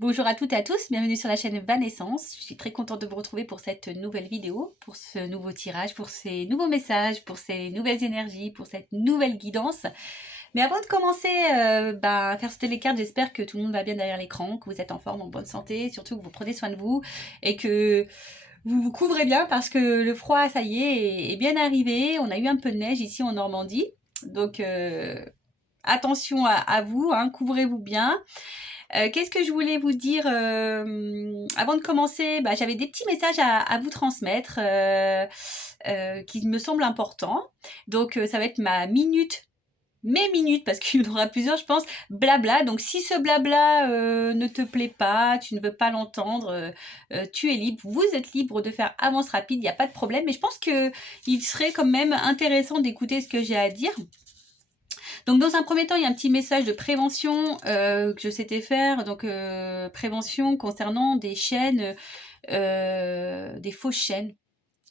Bonjour à toutes et à tous, bienvenue sur la chaîne Vanescence. Je suis très contente de vous retrouver pour cette nouvelle vidéo, pour ce nouveau tirage, pour ces nouveaux messages, pour ces nouvelles énergies, pour cette nouvelle guidance. Mais avant de commencer à faire sauter les cartes, j'espère que tout le monde va bien derrière l'écran, que vous êtes en forme, en bonne santé, surtout que vous prenez soin de vous et que vous vous couvrez bien parce que le froid, ça y est bien arrivé. On a eu un peu de neige ici en Normandie, donc attention à vous, hein, couvrez-vous bien. Qu'est-ce que je voulais vous dire avant de commencer, j'avais des petits messages à vous transmettre qui me semblent importants. Donc, ça va être mes minutes, parce qu'il y en aura plusieurs, je pense, blabla. Donc, si ce blabla ne te plaît pas, tu ne veux pas l'entendre, tu es libre. Vous êtes libre de faire avance rapide, il n'y a pas de problème. Mais je pense qu'il serait quand même intéressant d'écouter ce que j'ai à dire. Donc dans un premier temps, il y a un petit message de prévention que je souhaitais faire. Donc prévention concernant des chaînes, des fausses chaînes.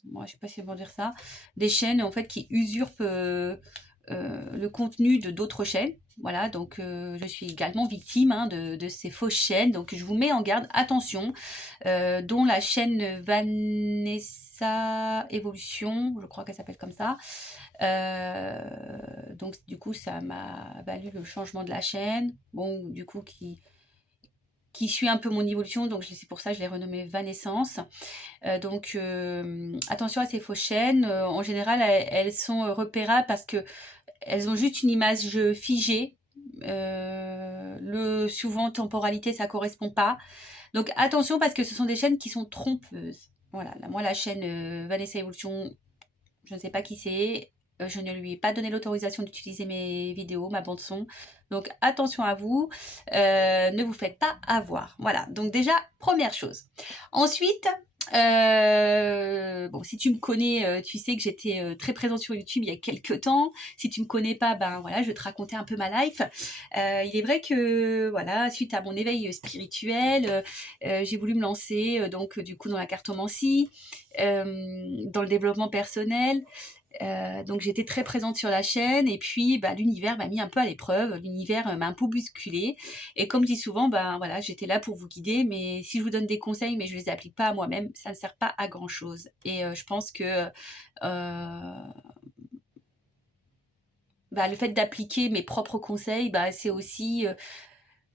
Moi, je sais pas si c'est bon dire ça. Des chaînes en fait qui usurpent le contenu de d'autres chaînes. Voilà, donc je suis également victime de ces fausses chaînes. Donc je vous mets en garde, attention, dont la chaîne Vanessa Evolution, je crois qu'elle s'appelle comme ça. Donc du coup ça m'a valu le changement de la chaîne, bon du coup qui suit un peu mon évolution, donc c'est pour ça que je l'ai renommée Vanescence. Donc attention à ces fausses chaînes, en général elles sont repérables parce que elles ont juste une image figée, le souvent temporalité ça correspond pas, donc attention parce que ce sont des chaînes qui sont trompeuses. Voilà, moi la chaîne Vanessa Evolution, je ne sais pas qui c'est. Je ne lui ai pas donné l'autorisation d'utiliser mes vidéos, ma bande son. Donc attention à vous, ne vous faites pas avoir. Voilà, donc déjà, première chose. Ensuite, bon, si tu me connais, tu sais que j'étais très présente sur YouTube il y a quelques temps. Si tu me connais pas, voilà, je vais te raconter un peu ma life. Il est vrai que, voilà, suite à mon éveil spirituel, j'ai voulu me lancer, donc du coup dans la cartomancie, dans le développement personnel. Donc j'étais très présente sur la chaîne et puis l'univers m'a mis un peu à l'épreuve, l'univers m'a un peu bousculée et comme je dis souvent, voilà, j'étais là pour vous guider, mais si je vous donne des conseils mais je les applique pas à moi-même, ça ne sert pas à grand chose. Et je pense que le fait d'appliquer mes propres conseils, c'est aussi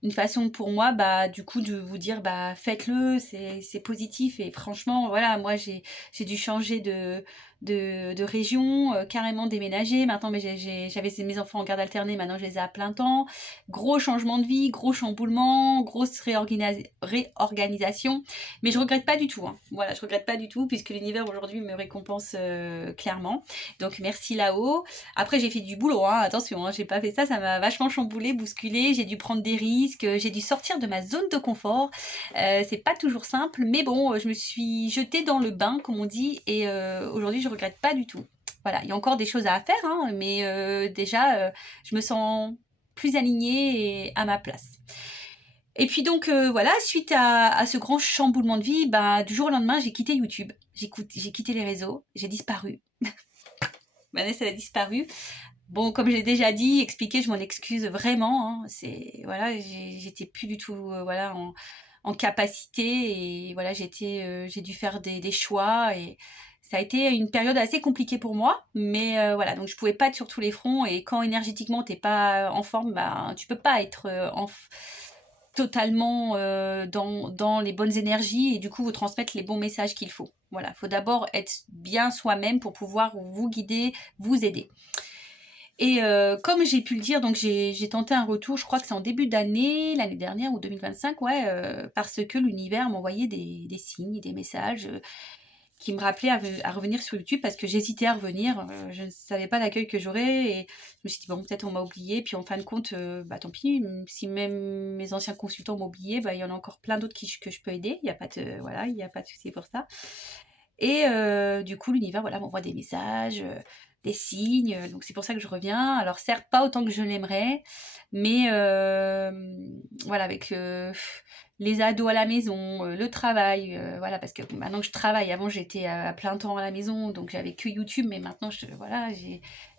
une façon pour moi du coup de vous dire faites-le, c'est positif. Et franchement voilà, moi j'ai dû changer de région, carrément déménager maintenant, mais j'avais mes enfants en garde alternée, maintenant je les ai à plein temps. Gros changement de vie, gros chamboulement, grosse réorganisation, mais je regrette pas du tout, hein. Voilà, je regrette pas du tout puisque l'univers aujourd'hui me récompense clairement, donc merci là-haut. Après j'ai fait du boulot, hein, attention, hein, j'ai pas fait ça, ça m'a vachement chamboulé, bousculé, j'ai dû prendre des risques, j'ai dû sortir de ma zone de confort. C'est pas toujours simple, mais bon, je me suis jetée dans le bain, comme on dit, et aujourd'hui je regrette pas du tout. Voilà, il y a encore des choses à faire, hein, mais déjà je me sens plus alignée et à ma place. Et puis donc voilà, suite à ce grand chamboulement de vie, du jour au lendemain j'ai quitté YouTube, j'ai quitté les réseaux, j'ai disparu. Vanessa elle a disparu. Bon, comme j'ai déjà dit, expliqué, je m'en excuse vraiment, hein. C'est voilà, j'étais plus du tout voilà en capacité, et voilà, j'ai dû faire des choix, et ça a été une période assez compliquée pour moi, mais voilà, donc je pouvais pas être sur tous les fronts, et quand énergétiquement t'es pas en forme, tu peux pas être totalement dans les bonnes énergies et du coup vous transmettre les bons messages qu'il faut. Voilà, il faut d'abord être bien soi-même pour pouvoir vous guider, vous aider. Et comme j'ai pu le dire, donc j'ai tenté un retour, je crois que c'est en début d'année, l'année dernière ou 2025, ouais, parce que l'univers m'envoyait des signes, des messages qui me rappelaient à revenir sur YouTube, parce que j'hésitais à revenir, je ne savais pas l'accueil que j'aurais, et je me suis dit bon, peut-être on m'a oublié, puis en fin de compte, tant pis, si même mes anciens consultants m'ont oublié, il y en a encore plein d'autres que je peux aider, il n'y a pas de, voilà, il n'y a pas de souci pour ça. Et du coup, l'univers, voilà, m'envoie des messages, des signes, donc c'est pour ça que je reviens. Alors certes, pas autant que je l'aimerais, mais voilà, avec les ados à la maison, le travail, voilà, parce que maintenant que je travaille, avant j'étais à plein temps à la maison, donc j'avais que YouTube, mais maintenant, voilà,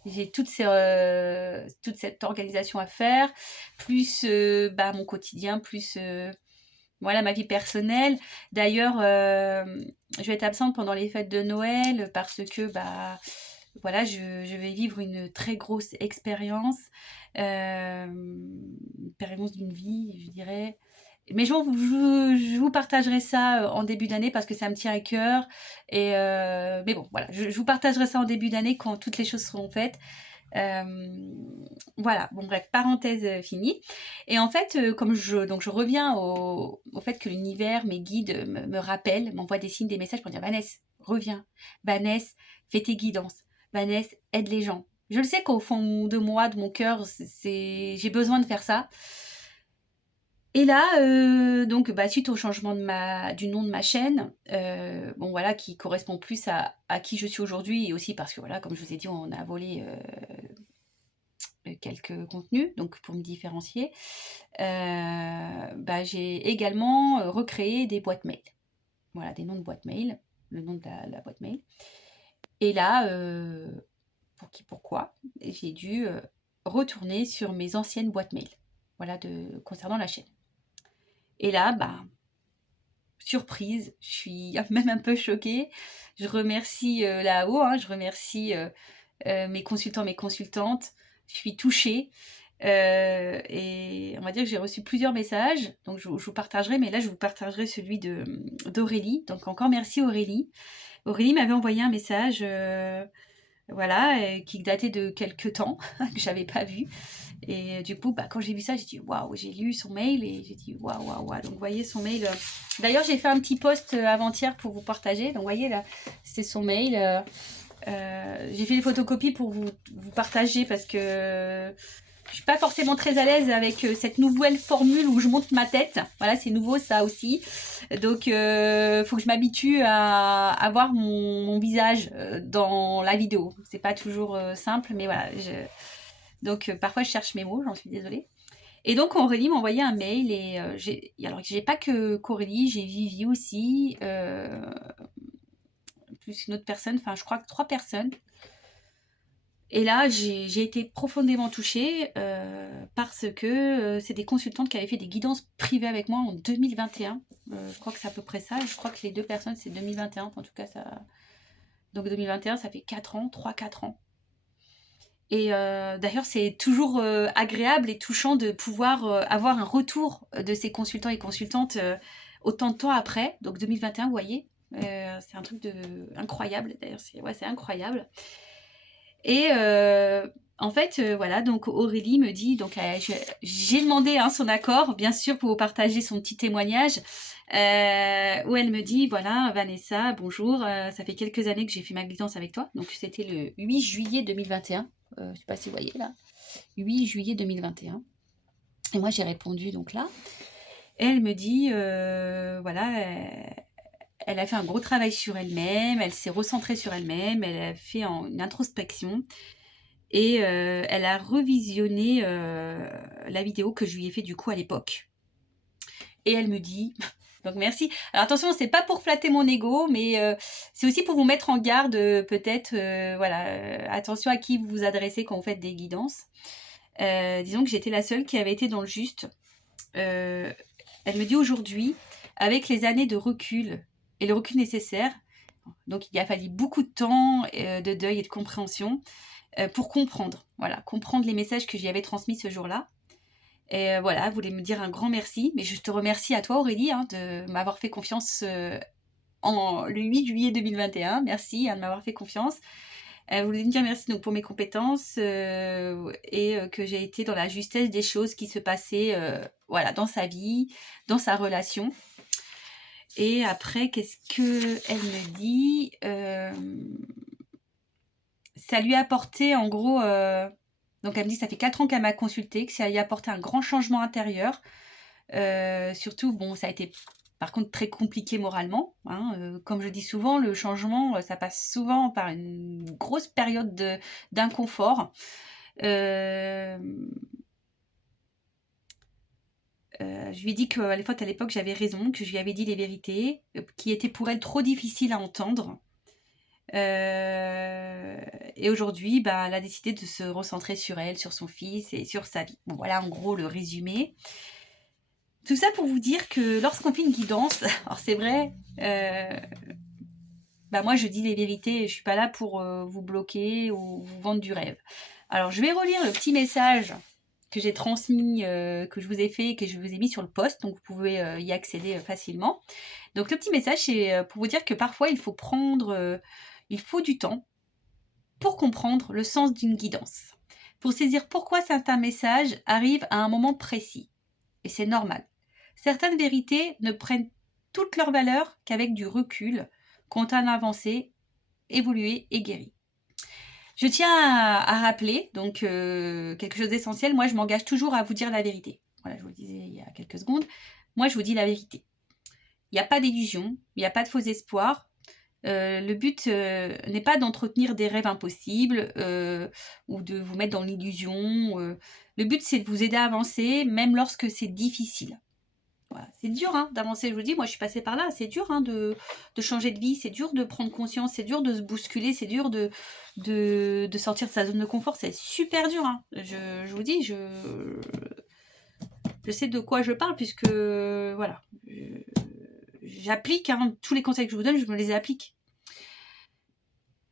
j'ai toute cette organisation à faire, plus mon quotidien, plus Voilà ma vie personnelle. D'ailleurs, je vais être absente pendant les fêtes de Noël parce que, bah, voilà, je vais vivre une très grosse expérience, expérience d'une vie, je dirais. Mais je vous partagerai ça en début d'année parce que ça me tient à cœur. Et, mais bon, voilà, je vous partagerai ça en début d'année quand toutes les choses seront faites. Voilà, bon bref, parenthèse finie. Et en fait, donc je reviens au fait que l'univers, mes guides me rappellent, m'envoient des signes, des messages pour dire Vanessa, reviens. Vanessa, fais tes guidances. Vanessa, aide les gens. Je le sais qu'au fond de moi, de mon cœur, j'ai besoin de faire ça. Et là, donc, bah, suite au changement du nom de ma chaîne, bon voilà, qui correspond plus à qui je suis aujourd'hui, et aussi parce que voilà, comme je vous ai dit, on a volé quelques contenus, donc pour me différencier, bah, j'ai également recréé des boîtes mail. Voilà, des noms de boîtes mail, le nom de la boîte mail. Et là, pourquoi, j'ai dû retourner sur mes anciennes boîtes mail, voilà, concernant la chaîne. Et là, bah, surprise, je suis même un peu choquée. Je remercie là-haut, hein, je remercie mes consultants, mes consultantes. Je suis touchée. Et on va dire que j'ai reçu plusieurs messages, donc je vous partagerai, mais là je vous partagerai celui d'Aurélie. Donc encore merci Aurélie. Aurélie m'avait envoyé un message, voilà, qui datait de quelques temps, que j'avais pas vu. Et du coup, bah, quand j'ai vu ça, j'ai dit waouh, j'ai lu son mail et j'ai dit waouh, waouh, waouh. Donc, vous voyez son mail. D'ailleurs, j'ai fait un petit post avant-hier pour vous partager. Donc, vous voyez là, c'est son mail. J'ai fait des photocopies pour vous partager parce que je suis pas forcément très à l'aise avec cette nouvelle formule où je monte ma tête. Voilà, c'est nouveau ça aussi. Donc, faut que je m'habitue à avoir mon visage dans la vidéo. C'est pas toujours simple, mais voilà. Donc, parfois, je cherche mes mots, j'en suis désolée. Et donc, Aurélie m'a envoyé un mail et alors, j'ai pas que qu'Aurélie, j'ai Vivi aussi, plus une autre personne, enfin, je crois que 3 personnes. Et là, j'ai été profondément touchée parce que c'est des consultantes qui avaient fait des guidances privées avec moi en 2021. Je crois que c'est à peu près ça. Je crois que les 2 personnes, c'est 2021. En tout cas, ça. Donc 2021, ça fait 4 ans, 3-4 ans. Et d'ailleurs, c'est toujours agréable et touchant de pouvoir avoir un retour de ces consultants et consultantes autant de temps après. Donc 2021, vous voyez, c'est un truc incroyable. D'ailleurs, c'est incroyable. Et en fait, voilà, donc Aurélie me dit, donc j'ai demandé hein, son accord, bien sûr, pour vous partager son petit témoignage, où elle me dit, voilà, Vanessa, bonjour, ça fait quelques années que j'ai fait ma guidance avec toi, donc c'était le 8 juillet 2021, je ne sais pas si vous voyez là, 8 juillet 2021, et moi j'ai répondu donc là, et elle me dit, voilà, elle a fait un gros travail sur elle-même, elle s'est recentrée sur elle-même, elle a fait une introspection, et elle a revisionné la vidéo que je lui ai fait du coup à l'époque. Et elle me dit, donc merci. Alors attention, c'est pas pour flatter mon ego, mais c'est aussi pour vous mettre en garde peut-être, voilà, attention à qui vous vous adressez quand vous faites des guidances. Disons que j'étais la seule qui avait été dans le juste. Elle me dit aujourd'hui, avec les années de recul et le recul nécessaire, donc il a fallu beaucoup de temps, de deuil et de compréhension, pour comprendre, voilà, comprendre les messages que j'y avais transmis ce jour-là. Et voilà, elle voulait me dire un grand merci, mais je te remercie à toi Aurélie hein, de m'avoir fait confiance le 8 juillet 2021. Merci hein, de m'avoir fait confiance. Elle voulait me dire merci donc, pour mes compétences et que j'ai été dans la justesse des choses qui se passaient voilà, dans sa vie, dans sa relation. Et après, qu'est-ce qu'elle me dit ça lui a apporté en gros, donc elle me dit ça fait 4 ans qu'elle m'a consulté, que ça lui a apporté un grand changement intérieur. Surtout, bon, ça a été par contre très compliqué moralement. Hein, comme je dis souvent, le changement, ça passe souvent par une grosse période d'inconfort. Je lui ai dit qu'à l'époque j'avais raison, que je lui avais dit les vérités, qui étaient pour elle trop difficiles à entendre. Et aujourd'hui, bah, elle a décidé de se recentrer sur elle, sur son fils et sur sa vie. Bon, voilà en gros le résumé. Tout ça pour vous dire que lorsqu'on fait une guidance, alors c'est vrai, moi je dis les vérités, je suis pas là pour vous bloquer ou vous vendre du rêve. Alors je vais relire le petit message que j'ai transmis, que je vous ai fait, que je vous ai mis sur le post, donc vous pouvez y accéder facilement. Donc le petit message, c'est pour vous dire que parfois il faut du temps pour comprendre le sens d'une guidance, pour saisir pourquoi certains messages arrivent à un moment précis. Et c'est normal. Certaines vérités ne prennent toute leur valeur qu'avec du recul, quand on a avancé, évolué et guéri. Je tiens à rappeler donc quelque chose d'essentiel. Moi, je m'engage toujours à vous dire la vérité. Voilà, je vous le disais il y a quelques secondes. Moi, je vous dis la vérité. Il n'y a pas d'illusion, il n'y a pas de faux espoirs. Le but n'est pas d'entretenir des rêves impossibles ou de vous mettre dans l'illusion. Le but, c'est de vous aider à avancer, même lorsque c'est difficile. Voilà. C'est dur d'avancer, je vous dis, moi je suis passée par là, c'est dur de changer de vie, c'est dur de prendre conscience, c'est dur de se bousculer, c'est dur de sortir de sa zone de confort, c'est super dur. Je vous dis, je sais de quoi je parle puisque voilà, j'applique tous les conseils que je vous donne, je me les applique.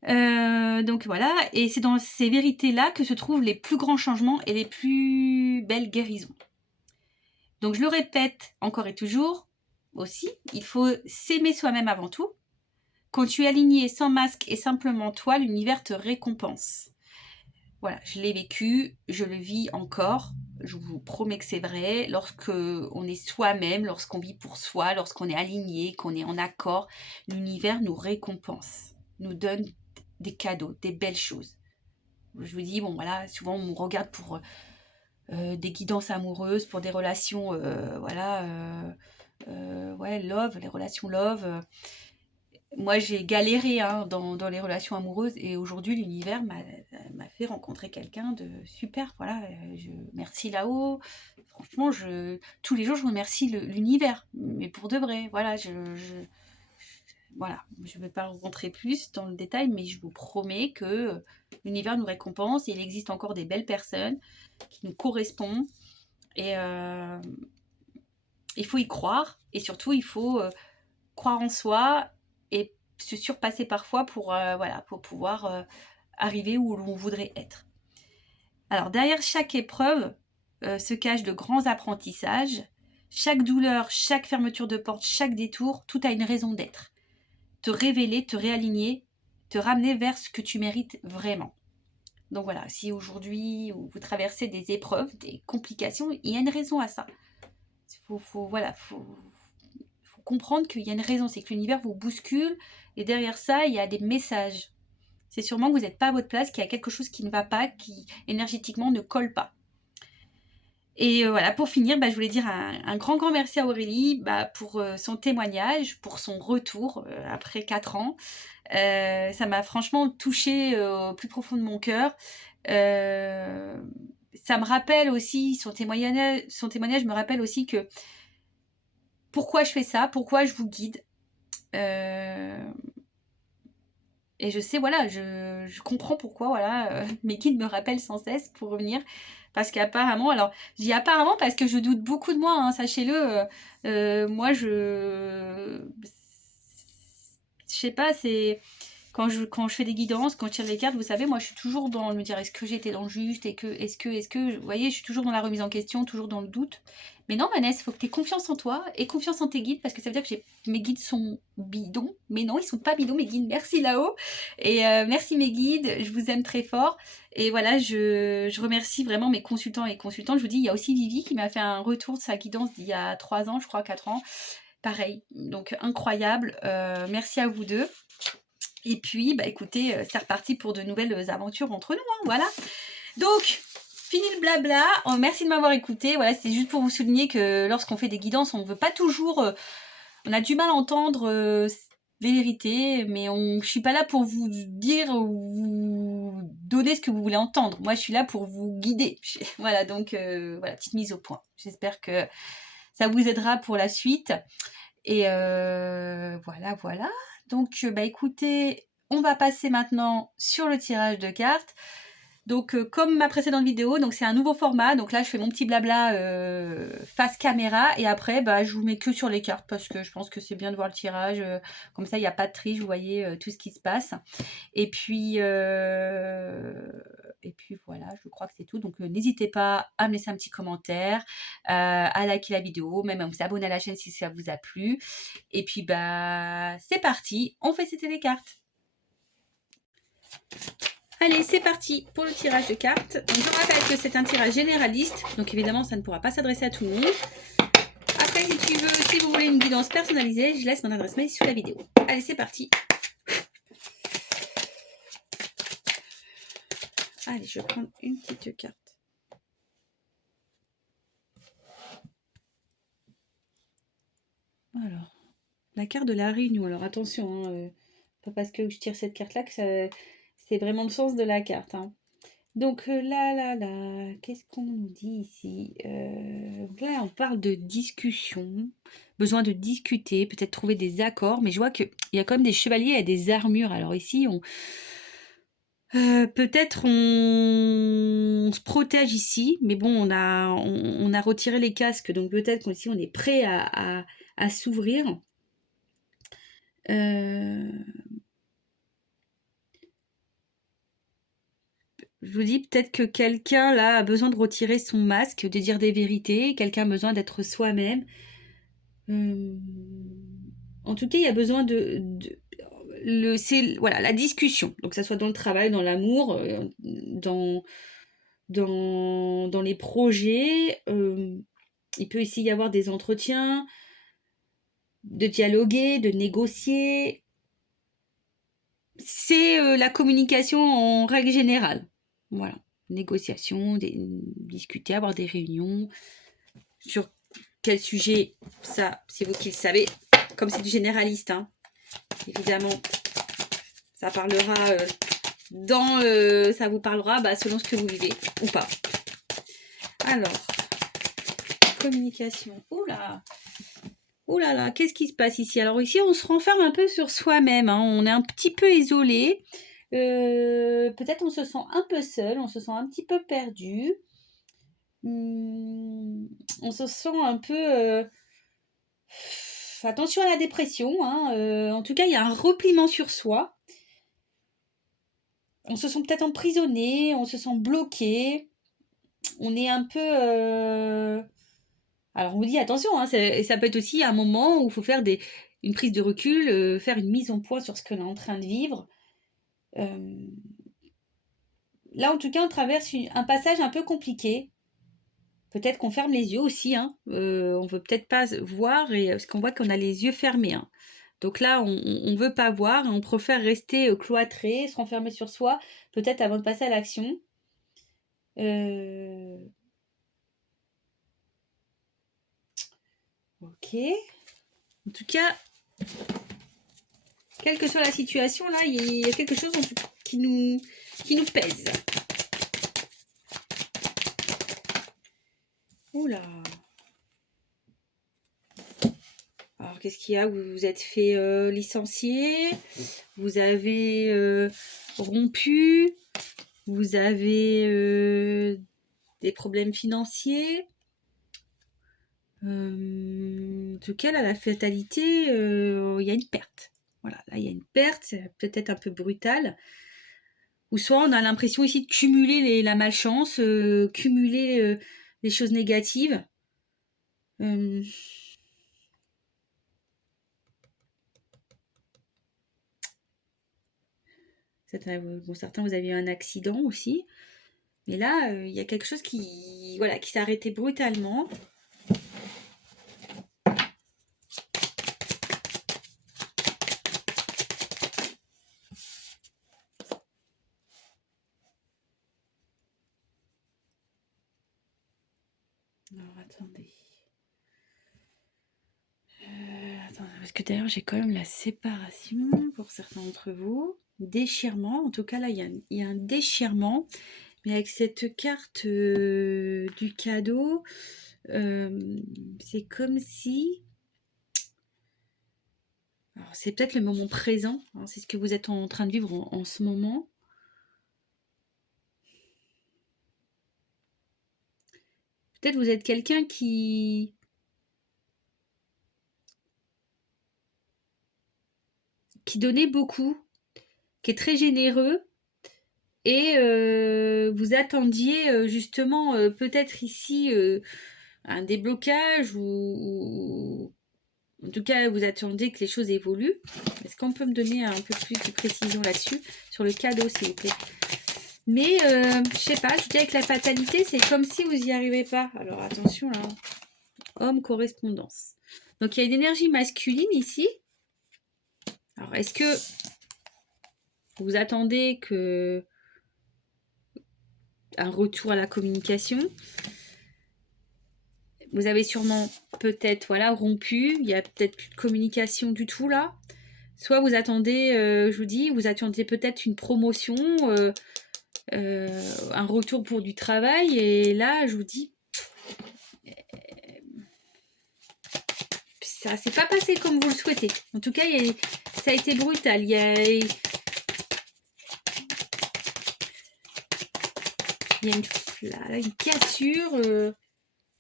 Donc voilà, et c'est dans ces vérités-là que se trouvent les plus grands changements et les plus belles guérisons. Donc je le répète encore et toujours aussi, il faut s'aimer soi-même avant tout. Quand tu es aligné sans masque et simplement toi, l'univers te récompense. Voilà, je l'ai vécu, je le vis encore, je vous promets que c'est vrai. Lorsque on est soi-même, lorsqu'on vit pour soi, lorsqu'on est aligné, qu'on est en accord, l'univers nous récompense, nous donne des cadeaux, des belles choses. Je vous dis, bon voilà, souvent on me regarde pour des guidances amoureuses, pour des relations, love, les relations love. Moi, j'ai galéré dans les relations amoureuses et aujourd'hui, l'univers m'a fait rencontrer quelqu'un de super. Voilà, merci là-haut. Franchement, tous les jours, je remercie l'univers, mais pour de vrai. Voilà, voilà, je ne vais pas rentrer plus dans le détail, mais je vous promets que l'univers nous récompense et il existe encore des belles personnes qui nous correspondent. Et il faut y croire et surtout, il faut croire en soi et se surpasser parfois pour pouvoir arriver où l'on voudrait être. Alors, derrière chaque épreuve se cachent de grands apprentissages. Chaque douleur, chaque fermeture de porte, chaque détour, tout a une raison d'être. Te révéler, te réaligner, te ramener vers ce que tu mérites vraiment. Donc voilà, si aujourd'hui vous traversez des épreuves, des complications, il y a une raison à ça. Faut comprendre qu'il y a une raison, c'est que l'univers vous bouscule et derrière ça, il y a des messages. C'est sûrement que vous n'êtes pas à votre place, qu'il y a quelque chose qui ne va pas, qui énergétiquement ne colle pas. Et voilà, pour finir, je voulais dire un grand merci à Aurélie pour son témoignage, pour son retour après 4 ans. Ça m'a franchement touchée au plus profond de mon cœur. Ça me rappelle aussi, son témoignage me rappelle aussi que pourquoi je fais ça, pourquoi je vous guide. Et je sais, voilà, je comprends pourquoi, voilà, mes guides me rappellent sans cesse pour revenir. Parce qu'apparemment, alors, je dis apparemment parce que je doute beaucoup de moi, sachez-le. Moi, je sais pas, c'est quand je fais des guidances, quand je tire les cartes, vous savez, moi, je suis toujours dans me dire, est-ce que j'étais dans le juste, est-ce que, vous voyez, je suis toujours dans la remise en question, toujours dans le doute. Mais non, Vanessa, il faut que tu aies confiance en toi et confiance en tes guides parce que ça veut dire que mes guides sont bidons. Mais non, ils sont pas bidons, mes guides. Merci là-haut. Et merci mes guides, je vous aime très fort. Et voilà, je remercie vraiment mes consultants et consultantes. Je vous dis, il y a aussi Vivi qui m'a fait un retour de sa guidance d'il y a 3 ans, je crois, 4 ans. Pareil, donc incroyable. Merci à vous deux. Et puis, écoutez, c'est reparti pour de nouvelles aventures entre nous. Voilà. Donc, fini le blabla. Merci de m'avoir écouté. Voilà, c'est juste pour vous souligner que lorsqu'on fait des guidances, on ne veut pas toujours... on a du mal à entendre les vérités, mais je ne suis pas là pour vous dire ou vous donner ce que vous voulez entendre. Moi, je suis là pour vous guider. Voilà, donc, voilà, petite mise au point. J'espère que ça vous aidera pour la suite. Et voilà. Donc, écoutez, on va passer maintenant sur le tirage de cartes. Donc, comme ma précédente vidéo, donc c'est un nouveau format. Donc là, je fais mon petit blabla face caméra. Et après, bah, je vous mets que sur les cartes parce que je pense que c'est bien de voir le tirage. Comme ça, il n'y a pas de triche, vous voyez tout ce qui se passe. Et puis voilà, je crois que c'est tout. Donc, n'hésitez pas à me laisser un petit commentaire, à liker la vidéo, même à vous abonner à la chaîne si ça vous a plu. Et puis, bah, c'est parti, on fait c'était les cartes. Allez, c'est parti pour le tirage de cartes. Donc, je rappelle que c'est un tirage généraliste, donc évidemment, ça ne pourra pas s'adresser à tout le monde. Après, si vous voulez une guidance personnalisée, je laisse mon adresse mail sous la vidéo. Allez, c'est parti. Allez, je vais prendre une petite carte. Alors, la carte de la réunion. Alors, attention, hein, pas parce que je tire cette carte-là que c'est vraiment le sens de la carte. Hein. Donc là, qu'est-ce qu'on nous dit ici là, on parle de discussion, besoin de discuter, peut-être trouver des accords, mais je vois qu'il y a quand même des chevaliers et des armures. Alors ici, peut-être on se protège ici, mais bon, on a retiré les casques, donc peut-être qu'ici on est prêt à s'ouvrir. Je vous dis peut-être que quelqu'un là a besoin de retirer son masque, de dire des vérités, quelqu'un a besoin d'être soi-même. En tout cas, il y a besoin c'est voilà, la discussion. Donc, que ça soit dans le travail, dans l'amour, dans les projets. Il peut ici y avoir des entretiens, de dialoguer, de négocier. C'est la communication en règle générale. Voilà. Négociation, discuter, avoir des réunions. Sur quel sujet, ça, c'est vous qui le savez. Comme c'est du généraliste, hein. Évidemment, ça parlera ça vous parlera selon ce que vous vivez ou pas. Alors, communication. Ouh là là, qu'est-ce qui se passe ici? Alors ici, on se renferme un peu sur soi-même. Hein. On est un petit peu isolé. Peut-être on se sent un peu seul, on se sent un petit peu perdu. On se sent un peu... attention à la dépression. Hein. En tout cas, il y a un repliement sur soi. On se sent peut-être emprisonné, on se sent bloqué. On est un peu... Alors on vous dit attention, hein, ça peut être aussi un moment où il faut faire une prise de recul, faire une mise en point sur ce qu'on est en train de vivre. Là, en tout cas, on traverse un passage un peu compliqué. Peut-être qu'on ferme les yeux aussi. Hein. On ne veut peut-être pas voir parce qu'on voit qu'on a les yeux fermés. Hein. Donc là, on ne veut pas voir. On préfère rester cloîtré, se renfermer sur soi, peut-être avant de passer à l'action. Ok. En tout cas, quelle que soit la situation, là, il y a quelque chose qui nous pèse. Oula. Alors, qu'est-ce qu'il y a? Vous vous êtes fait licencier, vous avez rompu, vous avez des problèmes financiers. En tout cas, là, la fatalité, il y a une perte. Voilà, là, il y a une perte, c'est peut-être un peu brutal. Ou soit on a l'impression ici de cumuler la malchance, cumuler les choses négatives. Certains, vous avez eu un accident aussi. Mais là, il y a quelque chose qui s'est arrêté brutalement. Alors, attendez. Parce que d'ailleurs, j'ai quand même la séparation pour certains d'entre vous. Déchirement. En tout cas, là, il y a un déchirement. Mais avec cette carte du cadeau, c'est comme si... Alors, c'est peut-être le moment présent. Hein, c'est ce que vous êtes en train de vivre en ce moment. peut-être vous êtes quelqu'un qui donnait beaucoup, qui est très généreux, et vous attendiez justement peut-être ici un déblocage ou en tout cas vous attendez que les choses évoluent. Est-ce qu'on peut me donner un peu plus de précision là-dessus, sur le cadeau s'il vous plaît? Mais je sais pas, je dis avec la fatalité, c'est comme si vous n'y arrivez pas. Alors attention là, homme correspondance. Donc il y a une énergie masculine ici. Alors est-ce que vous attendez que un retour à la communication? Vous avez sûrement peut-être voilà, rompu, il n'y a peut-être plus de communication du tout là. Soit vous attendez, je vous dis, vous attendiez peut-être une promotion, un retour pour du travail, et là je vous dis, ça s'est pas passé comme vous le souhaitez. En tout cas, ça a été brutal. Il y a une cassure.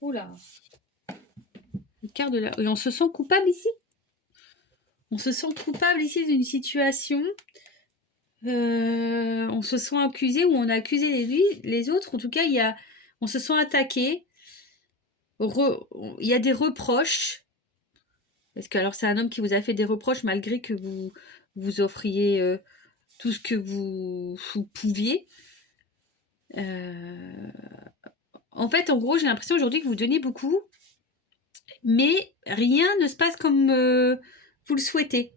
Oula. Le quart de la... Et on se sent coupable ici. On se sent coupable ici d'une situation. On se sent accusé, ou on a accusé les autres. En tout cas, on se sent attaqué. Il y a des reproches. Parce que alors c'est un homme qui vous a fait des reproches malgré que vous offriez tout ce que vous pouviez. En fait, en gros, j'ai l'impression aujourd'hui que vous donnez beaucoup, mais rien ne se passe comme vous le souhaitez.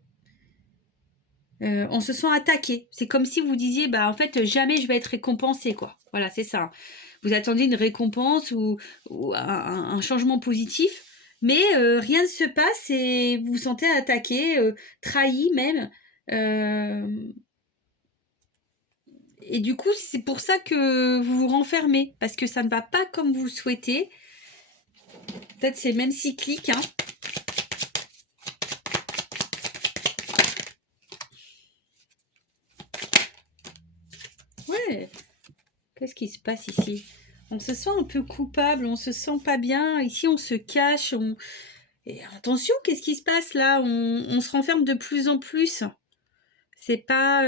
On se sent attaqué. C'est comme si vous disiez, bah en fait, jamais je vais être récompensé, quoi. Voilà, c'est ça. Vous attendez une récompense ou un changement positif, mais rien ne se passe et vous vous sentez attaqué, trahi même. Et du coup, c'est pour ça que vous vous renfermez, parce que ça ne va pas comme vous le souhaitez. Peut-être c'est même cyclique, hein. Ouais. Qu'est-ce qui se passe ici? On se sent un peu coupable, on se sent pas bien. Ici, on se cache. Et attention, qu'est-ce qui se passe là? On se renferme de plus en plus. C'est pas...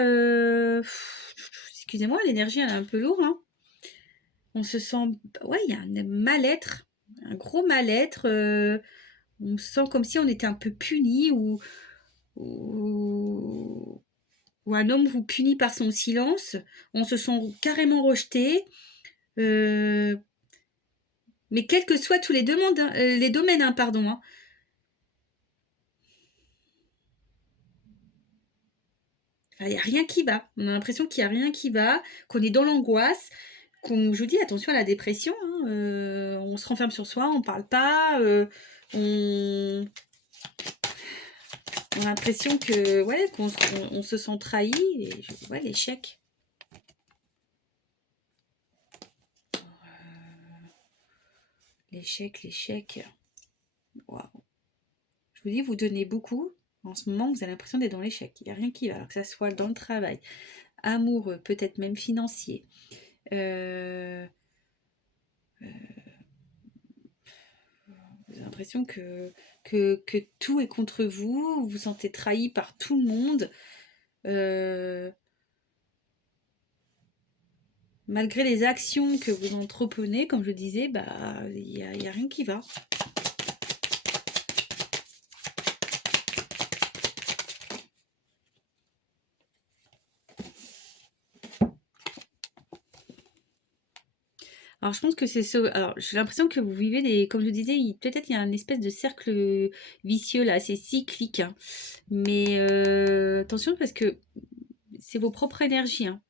Excusez-moi, l'énergie, elle est un peu lourde, hein. On se sent... Ouais, il y a un mal-être, un gros mal-être. On se sent comme si on était un peu puni ou un homme vous punit par son silence. On se sent carrément rejeté. Mais quels que soient tous les domaines, hein, pardon, hein. Enfin, il n'y a rien qui va. On a l'impression qu'il n'y a rien qui va, qu'on est dans l'angoisse, je vous dis, attention à la dépression, hein, on se renferme sur soi, on ne parle pas, on a l'impression que, ouais, qu'on se sent trahi, et ouais, l'échec. L'échec. Waouh. Je vous dis, vous donnez beaucoup. En ce moment, vous avez l'impression d'être dans l'échec. Il n'y a rien qui va, alors que ça soit dans le travail, amoureux, peut-être même financier. Vous avez l'impression que tout est contre vous. Vous vous sentez trahi par tout le monde. Malgré les actions que vous entreprenez, comme je disais, bah, il y a rien qui va. Alors, je pense que c'est ça. Alors, j'ai l'impression que vous vivez comme je disais, peut-être il y a une espèce de cercle vicieux là, c'est cyclique, hein. Mais attention parce que c'est vos propres énergies, hein.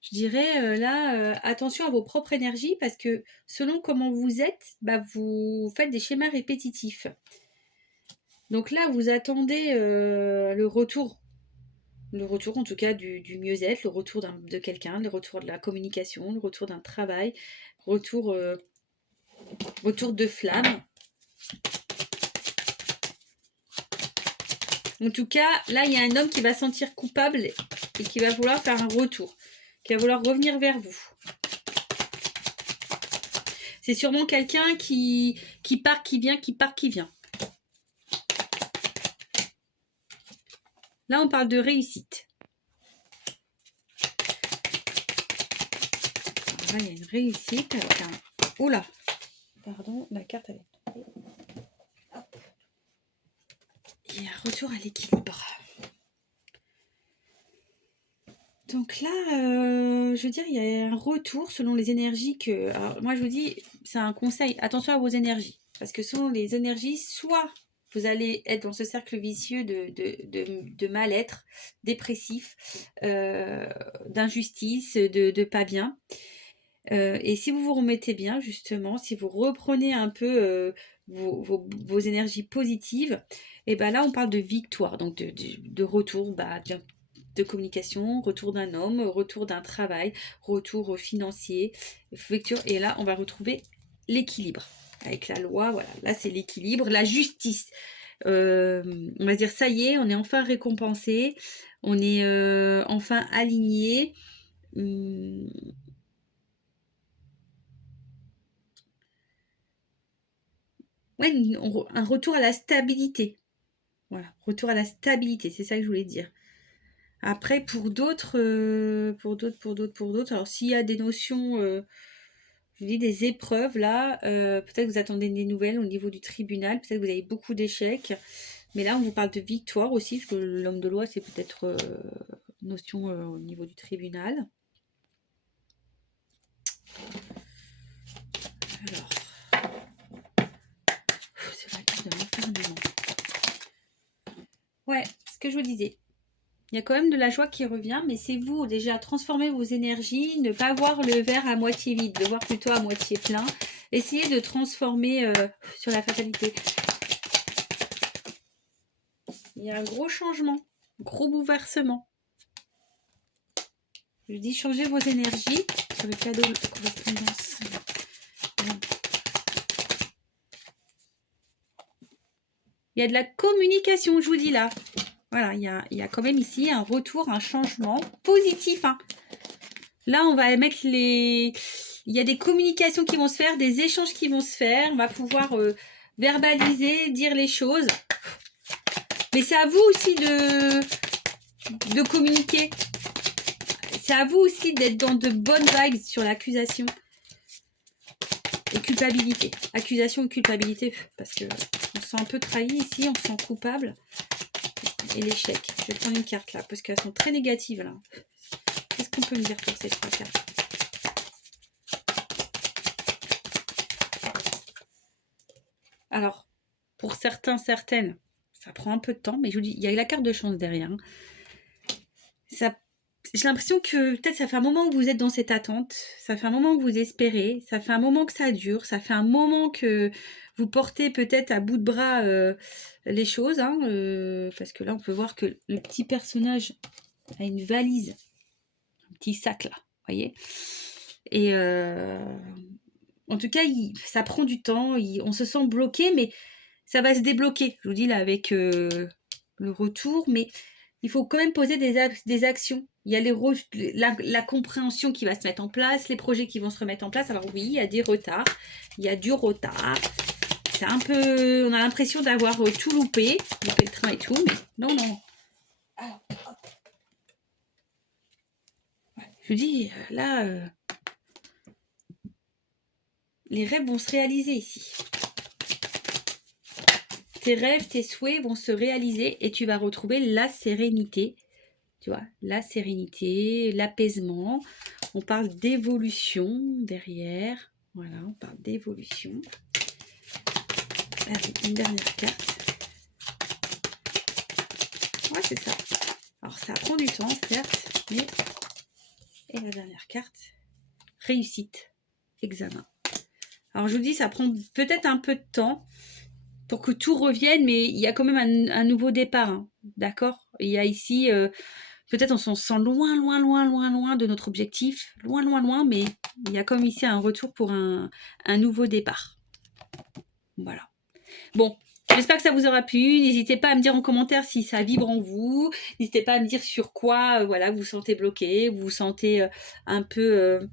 Je dirais là, attention à vos propres énergies parce que selon comment vous êtes, bah, vous faites des schémas répétitifs. Donc là, vous attendez le retour en tout cas du mieux-être, le retour de quelqu'un, le retour de la communication, le retour d'un travail, retour de flamme. En tout cas, là, il y a un homme qui va se sentir coupable et qui va vouloir faire un retour, qui va vouloir revenir vers vous. C'est sûrement quelqu'un qui part, qui vient, qui part, qui vient. Là, on parle de réussite. Alors là, il y a une réussite avec un... Oula, pardon, la carte elle est... Hop. Il y a un retour à l'équilibre. Donc là, je veux dire, il y a un retour selon les énergies que... Alors, moi, je vous dis, c'est un conseil, attention à vos énergies. Parce que selon les énergies, soit vous allez être dans ce cercle vicieux de mal-être, dépressif, d'injustice, de pas bien. Et si vous vous remettez bien, justement, si vous reprenez un peu vos énergies positives, et ben là, on parle de victoire, donc de retour, de communication, retour d'un homme, retour d'un travail, retour financier, victoire. Et là, on va retrouver l'équilibre. Avec la loi, voilà, là c'est l'équilibre, la justice. On va dire, ça y est, on est enfin récompensé, on est enfin aligné. Ouais, un retour à la stabilité. Voilà, retour à la stabilité, c'est ça que je voulais dire. Après, pour d'autres, alors s'il y a des notions, je vous dis des épreuves là, peut-être que vous attendez des nouvelles au niveau du tribunal, peut-être que vous avez beaucoup d'échecs, mais là on vous parle de victoire aussi, parce que l'homme de loi c'est peut-être notion au niveau du tribunal. Alors, c'est la carte de l'enfermement. Ouais, ce que je vous disais. Il y a quand même de la joie qui revient, mais c'est vous déjà transformer vos énergies, ne pas voir le verre à moitié vide, le voir plutôt à moitié plein. Essayez de transformer sur la fatalité. Il y a un gros changement, gros bouleversement. Je dis changer vos énergies sur le cadeau de correspondance. Il y a de la communication, je vous dis là. Voilà, il y a quand même ici un retour, un changement positif. Hein. Là, on va mettre les... Il y a des communications qui vont se faire, des échanges qui vont se faire. On va pouvoir verbaliser, dire les choses. Mais c'est à vous aussi de communiquer. C'est à vous aussi d'être dans de bonnes vibes sur l'accusation. Et culpabilité. Accusation et culpabilité. Parce que on se sent un peu trahi ici, on se sent coupable. Et l'échec. Je vais prendre une carte là, parce qu'elles sont très négatives là. Qu'est-ce qu'on peut me dire pour ces trois cartes? Alors, pour certains, certaines, ça prend un peu de temps, mais je vous dis, il y a la carte de chance derrière. Hein. J'ai l'impression que peut-être ça fait un moment que vous êtes dans cette attente, ça fait un moment que vous espérez, ça fait un moment que ça dure, ça fait un moment que vous portez peut-être à bout de bras les choses, hein, parce que là on peut voir que le petit personnage a une valise, un petit sac là, vous voyez. Et en tout cas, ça prend du temps, on se sent bloqué, mais ça va se débloquer, je vous dis là avec le retour, mais il faut quand même poser des actions. Il y a la compréhension qui va se mettre en place, les projets qui vont se remettre en place. Alors oui, il y a des retards, il y a du retard. C'est un peu, on a l'impression d'avoir tout loupé le train et tout, mais non, non. Alors, je vous dis, là, les rêves vont se réaliser ici. Tes rêves, tes souhaits vont se réaliser et tu vas retrouver la sérénité. Tu vois, la sérénité, l'apaisement. On parle d'évolution derrière. Voilà, on parle d'évolution. Allez, une dernière carte. Ouais, c'est ça. Alors, ça prend du temps, certes, mais... Et la dernière carte, réussite, examen. Alors, je vous dis, ça prend peut-être un peu de temps pour que tout revienne, mais il y a quand même un nouveau départ, hein, d'accord? Il y a ici... peut-être on s'en sent loin, loin, loin, loin, loin de notre objectif, loin, loin, loin, mais il y a comme ici un retour pour un nouveau départ. Voilà. Bon, j'espère que ça vous aura plu. N'hésitez pas à me dire en commentaire si ça vibre en vous. N'hésitez pas à me dire sur quoi voilà, vous vous sentez bloqué, vous vous sentez un peu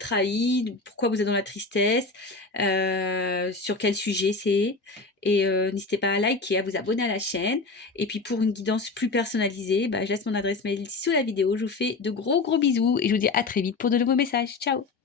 trahi, pourquoi vous êtes dans la tristesse, sur quel sujet c'est. Et n'hésitez pas à liker, à vous abonner à la chaîne. Et puis pour une guidance plus personnalisée, je laisse mon adresse mail ici sous la vidéo. Je vous fais de gros bisous et je vous dis à très vite pour de nouveaux messages. Ciao!